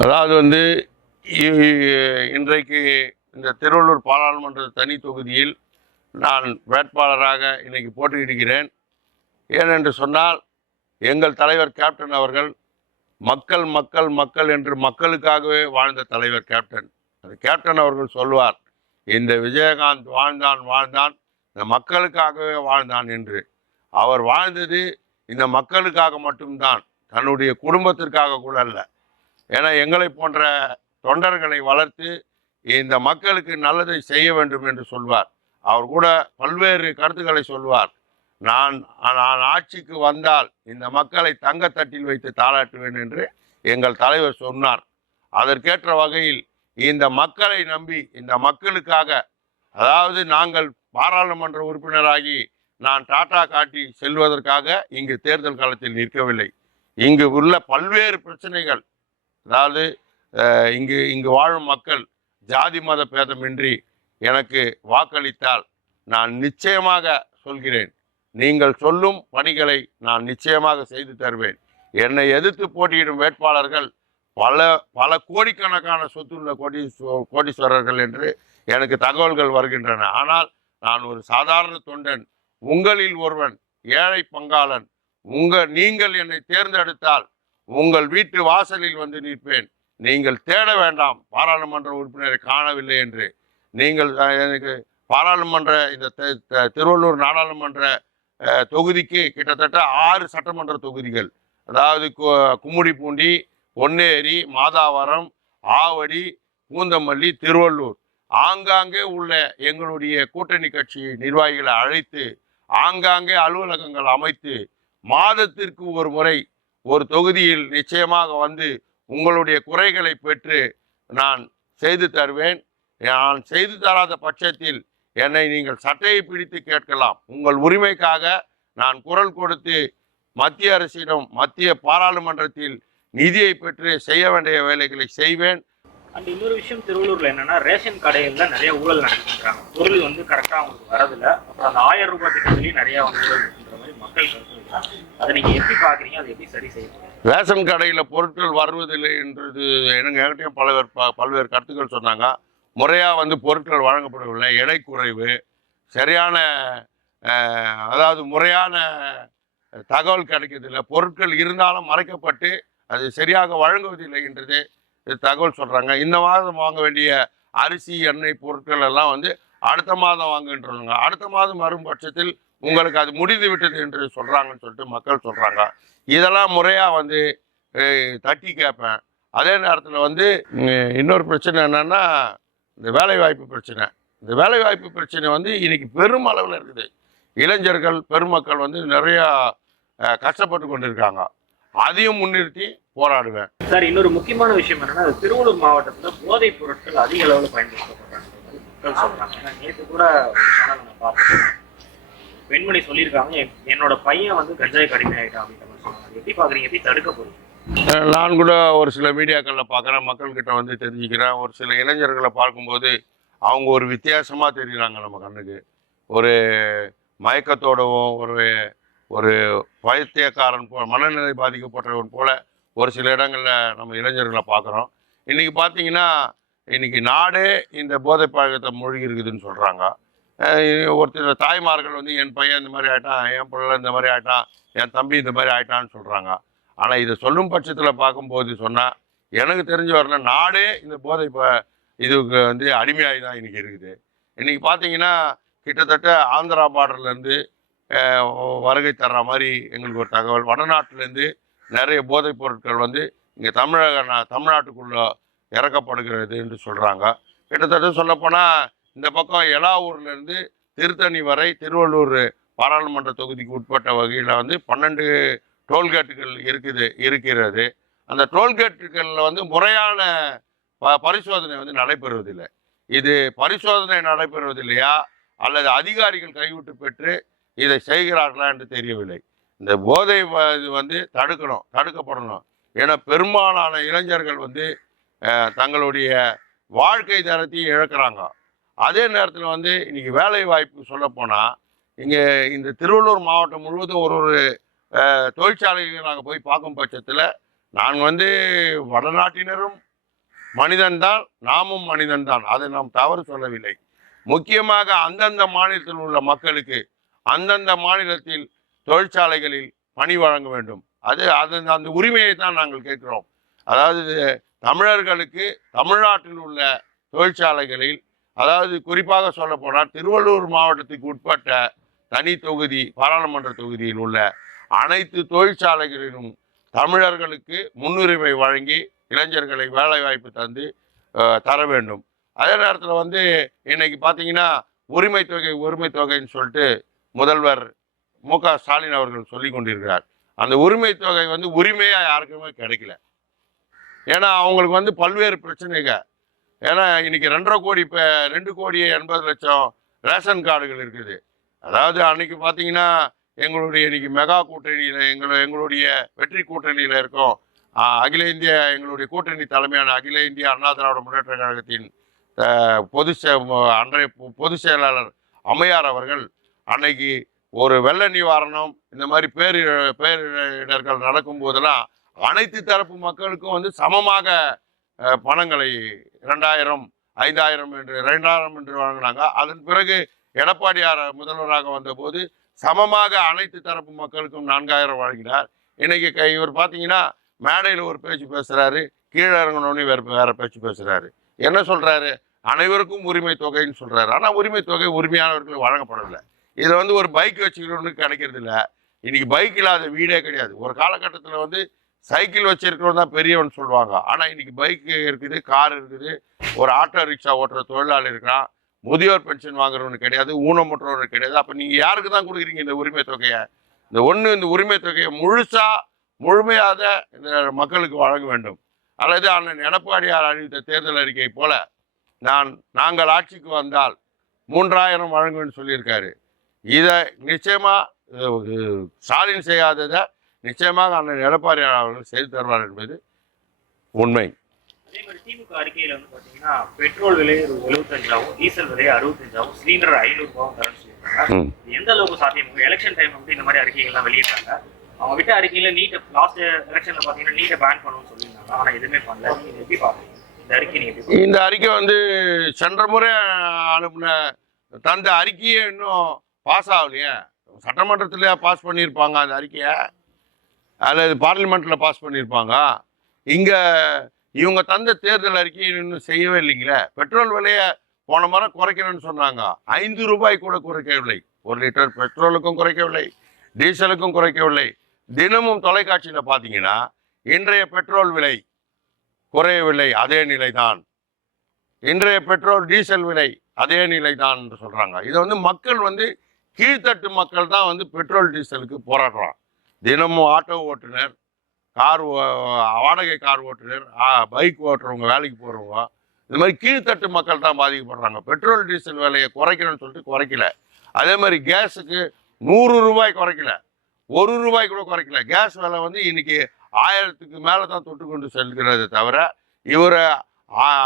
அதாவது வந்து இன்றைக்கு இந்த திருவள்ளூர் பாராளுமன்ற தனி தொகுதியில் நான் வேட்பாளராக இன்னைக்கு போட்டியிடுகிறேன். ஏனென்று சொன்னால் எங்கள் தலைவர் கேப்டன் அவர்கள் மக்கள் மக்கள் மக்கள் என்று மக்களுக்காகவே வாழ்ந்த தலைவர் கேப்டன். அது கேப்டன் அவர்கள் சொல்வார் இந்த விஜயகாந்த் வாழ்ந்தான் வாழ்ந்தான் இந்த மக்களுக்காகவே வாழ்ந்தான் என்று. அவர் வாழ்ந்தது இந்த மக்களுக்காக மட்டும்தான் தன்னுடைய குடும்பத்திற்காக கூட அல்ல. ஏன்னா எங்களை போன்ற தொண்டர்களை வளர்த்து இந்த மக்களுக்கு நல்லதை செய்ய வேண்டும் என்று சொல்வார். அவர் கூட பல்வேறு கருத்துக்களை சொல்வார். நான் நான் ஆட்சிக்கு வந்தால் இந்த மக்களை தங்கத்தட்டில் வைத்து தாளாட்டுவேன் என்று எங்கள் தலைவர் சொன்னார். அதற்கேற்ற வகையில் இந்த மக்களை நம்பி இந்த மக்களுக்காக அதாவது நாங்கள் பாராளுமன்ற உறுப்பினராகி நான் டாடா காட்டி செல்வதற்காக இங்கு தேர்தல் களத்தில் நிற்கவில்லை. இங்கு உள்ள பல்வேறு பிரச்சனைகள் அதாவது இங்கு இங்கு வாழும் மக்கள் ஜாதி மத பேதமின்றி எனக்கு வாக்களித்தால் நான் நிச்சயமாக சொல்கிறேன். நீங்கள் சொல்லும் பணிகளை நான் நிச்சயமாக செய்து தருவேன். என்னை எதிர்த்து போட்டியிடும் வேட்பாளர்கள் பல பல கோடிக்கணக்கான சொத்துள்ள கோடி கோடீஸ்வரர்கள் என்று எனக்கு தகவல்கள் வருகின்றன. ஆனால் நான் ஒரு சாதாரண தொண்டன். உங்களில் ஒருவன் ஏழை பங்காளன். உங்கள் நீங்கள் என்னை தேர்ந்தெடுத்தால் உங்கள் வீட்டு வாசலில் வந்து நிற்பேன். நீங்கள் தேட வேண்டாம். பாராளுமன்ற உறுப்பினரை காணவில்லை என்று. நீங்கள் எனக்கு பாராளுமன்ற இந்த திருவள்ளூர் நாடாளுமன்ற தொகுதிக்கு கிட்டத்தட்ட ஆறு சட்டமன்ற தொகுதிகள். அதாவது கும்முடிப்பூண்டி கும்மிடிப்பூண்டி பொன்னேரி மாதாவரம் ஆவடி பூந்தமல்லி திருவள்ளூர். ஆங்காங்கே உள்ள எங்களுடைய கூட்டணி கட்சி நிர்வாகிகளை அழைத்து ஆங்காங்கே அலுவலகங்கள் அமைத்து மாதத்திற்கு ஒரு முறை ஒரு தொகுதியில் நிச்சயமாக வந்து உங்களுடைய குறைகளை பெற்று நான் செய்து தருவேன். நான் செய்து தராத பட்சத்தில் என்னை நீங்கள் சட்டையை பிடித்து கேட்கலாம். உங்கள் உரிமைக்காக நான் குரல் கொடுத்து மத்திய அரசிடம் மத்திய பாராளுமன்றத்தில் நிதியை பெற்று செய்ய வேண்டிய வேலைகளை செய்வேன். அண்ட் இன்னொரு விஷயம் திருவள்ளூர்ல என்னன்னா ரேஷன் கடைகள்ல நிறைய ஊழல் நடக்குதுன்றாங்க. பொருள் வந்து கரெக்டா அவங்களுக்கு வரதில்ல. அப்புறம் அந்த ஆயிரம் ரூபாய் திட்டத்திலயும் நிறைய வந்து மாதிரி மக்கள் கருத்து அதை நீங்க எப்படி பாக்குறீங்க? அதை எப்படி சரி செய்யணும் ரேஷன் கடையில் பொருட்கள் வருவதில்லை என்றது எனக்கு என்கிட்டயும் பல்வேறு ப- பல்வேறு கருத்துக்கள் சொன்னாங்க. முறையாக வந்து பொருட்கள் வழங்கப்படவில்லை. எடை குறைவு சரியான அதாவது முறையான தகவல் கிடைக்கிறதில்லை. பொருட்கள் இருந்தாலும் மறைக்கப்பட்டு அது சரியாக வழங்குவதில்லை என்றது தகவல் சொல்கிறாங்க இந்த மாதம் வாங்க வேண்டிய அரிசி எண்ணெய் பொருட்கள் எல்லாம் வந்து அடுத்த மாதம் வாங்குன்றாங்க அடுத்த மாதம் வரும் பட்சத்தில் உங்களுக்கு அது முடிந்து விட்டது என்று சொல்கிறாங்கன்னு சொல்லிட்டு மக்கள் சொல்கிறாங்க இதெல்லாம் முறையாக வந்து தட்டி கேட்பேன். அதே நேரத்தில் வந்து இன்னொரு பிரச்சனை என்னென்னா இந்த வேலைவாய்ப்பு பிரச்சனை. இந்த வேலைவாய்ப்பு பிரச்சனை வந்து இன்றைக்கி பெரும் அளவில் இருக்குது. இளைஞர்கள் பெருமக்கள் வந்து நிறையா கஷ்டப்பட்டு கொண்டிருக்காங்க. அதையும் முன்னிறுத்தி போராடுவேன். சார் இன்னொரு முக்கியமான விஷயம் என்னன்னா திருவள்ளூர் மாவட்டத்துல போதைப் பொருட்கள் அதிக அளவுல பயன்படுத்தப்படுறாங்க. சொல்றாங்க. ஏன்னா நேற்று கூட நான் பார்த்தேன் பெண்மணி சொல்லியிருக்காங்க "என்- என்னோட பையன் வந்து கஞ்சாய் கடுமை ஆயிட்டான் அப்படின்ற மாதிரி சொன்னாங்க. எப்படி பாக்குறீங்க? எப்படி தடுக்க போறீங்க? நான் கூட ஒரு சில மீடியாக்களில் பார்க்குறேன் மக்கள்கிட்ட வந்து தெரிஞ்சுக்கிறேன். ஒரு சில இளைஞர்களை பார்க்கும்போது அவங்க ஒரு வித்தியாசமாக தெரியுறாங்க நம்ம கண்ணுக்கு. ஒரு மயக்கத்தோடவும் ஒரு ஒரு பைத்தியக்காரன் போ மனநிலை பாதிக்கப்பட்டவன் போல ஒரு சில இடங்களில் நம்ம இளைஞர்களை பார்க்குறோம். இன்றைக்கி பார்த்தீங்கன்னா இன்றைக்கி நாடே இந்த போதை பழக்கத்தை மூழ்கி இருக்குதுன்னு சொல்கிறாங்க ஒரு சில தாய்மார்கள் வந்து என் பையன் இந்த மாதிரி ஆகிட்டான் என் பிள்ளை இந்த மாதிரி ஆகிட்டான் என் தம்பி இந்த மாதிரி ஆகிட்டான்னு சொல்கிறாங்க ஆனால் இதை சொல்லும் பட்சத்தில் பார்க்கும்போது சொன்னால் எனக்கு தெரிஞ்ச வரல நாடே இந்த போதை ப இதுக்கு வந்து அடிமையாகி தான் இன்றைக்கி இருக்குது. இன்றைக்கி பார்த்தீங்கன்னா கிட்டத்தட்ட ஆந்திரா பார்டர்லேருந்து வருகை தர்ற மாதிரி எங்களுக்கு ஒரு தகவல் வடநாட்டிலேருந்து நிறைய போதைப் பொருட்கள் வந்து இங்கே தமிழக தமிழ்நாட்டுக்குள்ளே இறக்கப்படுகிறது என்று சொல்கிறாங்க கிட்டத்தட்ட சொல்லப்போனால் இந்த பக்கம் எலாவூர்லேருந்து திருத்தணி வரை திருவள்ளூர் பாராளுமன்ற தொகுதிக்கு உட்பட்ட வகையில் வந்து பன்னெண்டு டோல்கேட்டுகள் இருக்குது இருக்கிறது. அந்த டோல்கேட்டுகளில் வந்து முறையான ப பரிசோதனை வந்து நடைபெறுவதில்லை. இது பரிசோதனை நடைபெறுவதில்லையா? அல்லது அதிகாரிகள் கைவிட்டு பெற்று இதை செய்கிறார்களா என்று தெரியவில்லை. இந்த போதை வ- இது வந்து தடுக்கணும் தடுக்கப்படணும். ஏன்னா பெரும்பாலான இளைஞர்கள் வந்து தங்களுடைய வாழ்க்கை தரத்தையும் இழக்கிறாங்க. அதே நேரத்தில் வந்து இன்னைக்கு வேலை வாய்ப்பு சொல்லப்போனால் இங்கே இந்த திருவள்ளூர் மாவட்டம் முழுவதும் ஒரு ஒரு அஹ், தொழிற்சாலைகளை நாங்கள் போய் பார்க்கும் பட்சத்தில் நான் வந்து வடநாட்டினரும் மனிதன்தான் நாமும் மனிதன்தான் அதை நாம் தவறு சொல்லவில்லை. முக்கியமாக அந்தந்த மாநிலத்தில் உள்ள மக்களுக்கு அந்தந்த மாநிலத்தில் தொழிற்சாலைகளில் பணி வழங்க வேண்டும். அது அது அந்த உரிமையை தான் நாங்கள் கேட்கிறோம். அதாவது தமிழர்களுக்கு தமிழ்நாட்டில் உள்ள தொழிற்சாலைகளில் அதாவது குறிப்பாக சொல்ல போனால் திருவள்ளூர் மாவட்டத்துக்கு உட்பட்ட தனி தொகுதி பாராளுமன்ற தொகுதியில் உள்ள அனைத்து தொழிற்சாலைகளிலும் தமிழர்களுக்கு முன்னுரிமை வழங்கி இளைஞர்களை வேலைவாய்ப்பு தந்து தர வேண்டும். அதே நேரத்தில் வந்து இன்னைக்கு பார்த்தீங்கன்னா உரிமை தொகை உரிமை தொகைன்னு சொல்லிட்டு முதல்வர் மு க ஸ்டாலின் அவர்கள் சொல்லி கொண்டிருக்கிறார். அந்த உரிமை தொகை வந்து உரிமையாக யாருக்குமே கிடைக்கல. ஏன்னா அவங்களுக்கு வந்து பல்வேறு பிரச்சனைங்க ஏன்னா இன்னைக்கு ரெண்டரை கோடி இப்போ ரெண்டு கோடி எண்பது லட்சம் ரேஷன் கார்டுகள் இருக்குது. அதாவது அன்னைக்கு பார்த்தீங்கன்னா எங்களுடைய இன்னைக்கு மெகா கூட்டணியில் எங்கள எங்களுடைய வெற்றி கூட்டணியில் இருக்கோம். அகில இந்திய எங்களுடைய கூட்டணி தலைமையான அகில இந்திய அண்ணா திராவிட முன்னேற்ற கழகத்தின் பொது செ- அன்றைய பொ- பொதுச் செயலாளர் அம்மையார் அவர்கள் அன்னைக்கு ஒரு வெள்ள நிவாரணம் இந்த மாதிரி பேரிட பேரிடர்கள் நடக்கும் போதெல்லாம் அனைத்து தரப்பு மக்களுக்கும் வந்து சமமாக பணங்களை ரெண்டாயிரம் ஐந்தாயிரம் என்று ரெண்டாயிரம் என்று வழங்கினாங்க அதன் பிறகு எடப்பாடியார் முதல்வராக வந்தபோது சமமாக அனைத்து தரப்பு மக்களுக்கும் நான்காயிரம் வழங்கினார். இன்னைக்கு இவர் பார்த்தீங்கன்னா மேடையில் ஒரு பேச்சு பேசுகிறாரு கீழே இறங்கணும்னு வேறு வேறு பேச்சு பேசுகிறாரு என்ன சொல்கிறாரு அனைவருக்கும் உரிமை தொகைன்னு சொல்கிறாரு ஆனால் உரிமை தொகை உரிமையானவர்களுக்கு வழங்கப்படவில்லை இதில் வந்து ஒரு பைக் வச்சுக்கிறவனுக்கு கிடைக்கிறது இல்லை இன்னைக்கு பைக் இல்லாத வீடே கிடையாது. ஒரு காலகட்டத்தில் வந்து சைக்கிள் வச்சிருக்கிறவன் தான் பெரியவன் சொல்லுவாங்க. ஆனால் இன்னைக்கு பைக் இருக்குது கார் இருக்குது. ஒரு ஆட்டோ ரிக்ஷா ஓட்டுற தொழிலாளி இருக்கிறான் முதியோர் பென்ஷன் வாங்குறவனு கிடையாது. ஊனமுற்றவனு கிடையாது. அப்போ நீங்கள் யாருக்கு தான் கொடுக்குறீங்க இந்த உரிமை தொகையை? இந்த ஒன்று இந்த உரிமை தொகையை முழுசாக முழுமையாக இந்த மக்களுக்கு வழங்க வேண்டும். அல்லது அண்ணன் எடப்பாடியார் அறிவித்த தேர்தல் அறிக்கை போல நான் நாங்கள் ஆட்சிக்கு வந்தால் மூன்றாயிரம் வழங்குவேன்னு சொல்லியிருக்காரு. இதை நிச்சயமா அஹ், ஸ்டாலின் செய்யாததை நிச்சயமாக அண்ணன் எடப்பாடியார் அவர்கள் செய்து தருவார் என்பது உண்மை. அதே மாதிரி திமுக அறிக்கையில வந்து பாத்தீங்கன்னா பெட்ரோல் விலை எழுபத்தஞ்சாவும் டீசல் விலை அறுபத்தஞ்சாவும் சிலிண்டர் ஐநூறு ரூபாவும் தரேன்னு சொல்லியிருக்காங்க. ம். இது எந்த அளவுக்கு சாத்தியம்? எலெக்ஷன் டைம் வந்து இந்த மாதிரி அறிக்கைகள்லாம் வெளியிட்டாங்க. அவங்க விட்ட அறிக்கையில நீட்டை லாஸ்ட் எலெக்ஷன்ல பாத்தீங்கன்னா நீட்டை பேன் பண்ணணும்னு சொல்லியிருந்தாங்க. ஆனா எதுவுமே பண்ணல. நீங்க எப்படி பாக்குறீங்க இந்த அறிக்கை வந்து சென்ற முறை அனுப்பின தந்த அறிக்கையே இன்னும் பாஸ் ஆகலையே. சட்டமன்றத்தில் பாஸ் பண்ணியிருப்பாங்க அந்த அறிக்கையை. அல்லது பார்லிமெண்ட்டில் பாஸ் பண்ணியிருப்பாங்க. இங்கே இவங்க தந்த தேர்தல் அறிக்கையை இன்னும் செய்யவே இல்லைங்களே. பெட்ரோல் விலையை போன முறை குறைக்கணும்னு சொன்னாங்க. ஐந்து ரூபாய் கூட குறைக்கவில்லை. ஒரு லிட்டர் பெட்ரோலுக்கும் குறைக்கவில்லை. டீசலுக்கும் குறைக்கவில்லை. தினமும் தொலைக்காட்சியில் பார்த்தீங்கன்னா இன்றைய பெட்ரோல் விலை குறையவில்லை அதே நிலைதான். இன்றைய பெட்ரோல் டீசல் விலை அதே நிலைதான் என்று சொல்கிறாங்க இதை வந்து மக்கள் வந்து கீழ்த்தட்டு மக்கள் தான் வந்து பெட்ரோல் டீசலுக்கு போராடுறான் தினமும் ஆட்டோ ஓட்டுநர் கார் ஓ- வாடகை கார் ஓட்டுநர் பைக் ஓட்டுறவங்க வேலைக்கு போகிறவங்க இந்த மாதிரி கீழ்த்தட்டு மக்கள் தான் பாதிக்கப்படுறாங்க. பெட்ரோல் டீசல் விலையை குறைக்கணும்னு சொல்லிட்டு குறைக்கல. அதே மாதிரி கேஸுக்கு நூறு ரூபாய் குறைக்கல. ஒரு ரூபாய் கூட குறைக்கல. கேஸ் விலை வந்து இன்னைக்கு ஆயிரத்துக்கு மேலே தான் தொட்டு கொண்டு செல்கிறது தவிர இவர்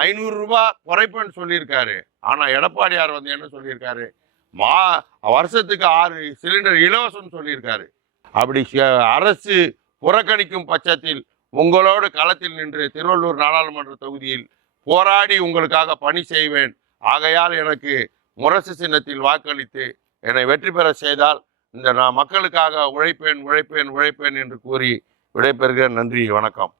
ஐநூறு ரூபாய் குறைப்பேன்னு சொல்லியிருக்காரு. ஆனால் எடப்பாடியார் வந்து என்ன சொல்லியிருக்காரு? மா வருஷத்துக்கு ஆறு சிலிண்டர் இலவசம்னு சொல்லியிருக்காரு. அப்படி ச- அரசு புறக்கணிக்கும் பட்சத்தில் உங்களோடு களத்தில் நின்று திருவள்ளூர் நாடாளுமன்ற தொகுதியில் போராடி உங்களுக்காக பணி செய்வேன். ஆகையால் எனக்கு முரசு சின்னத்தில் வாக்களித்து என்னை வெற்றி பெற செய்தால் இந்த நான் மக்களுக்காக உழைப்பேன் உழைப்பேன் உழைப்பேன் என்று கூறி விடைபெறுகிறேன். நன்றி வணக்கம்.